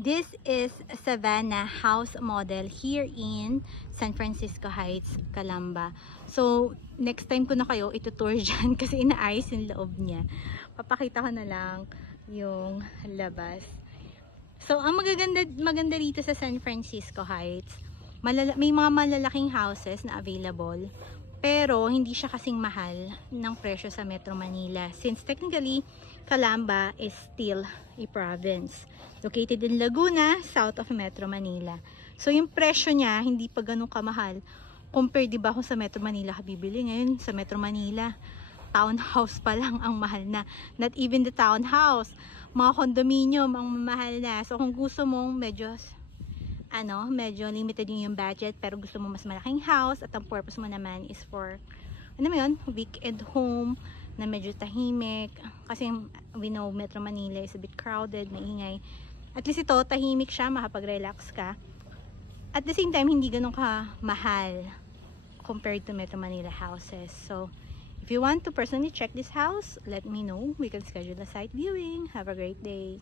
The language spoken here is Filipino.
This is Savannah house model here in San Francisco Heights, Calamba. So, next time ko na kayo itutour dyan kasi inaayos yung loob niya. Papakita ko na lang yung labas. So, ang maganda rito sa San Francisco Heights, may mga malalaking houses na available. Pero, hindi siya kasing mahal ng presyo sa Metro Manila. Since technically, Calamba is still a province. Located in Laguna, south of Metro Manila. So, yung presyo niya, hindi pa ganun kamahal. Compare, di ba, kung sa Metro Manila ka bibili ngayon, sa Metro Manila, townhouse pa lang ang mahal na. Not even the townhouse. Mga condominium ang mahal na. So, kung gusto mong medyo limited yung budget pero gusto mo mas malaking house at ang purpose mo naman is for weekend home na medyo tahimik kasi we know Metro Manila is a bit crowded, maingay. At least ito, tahimik siya, makapag-relax ka. At the same time, hindi ganun ka mahal compared to Metro Manila houses. So, if you want to personally check this house, let me know. We can schedule a site viewing. Have a great day.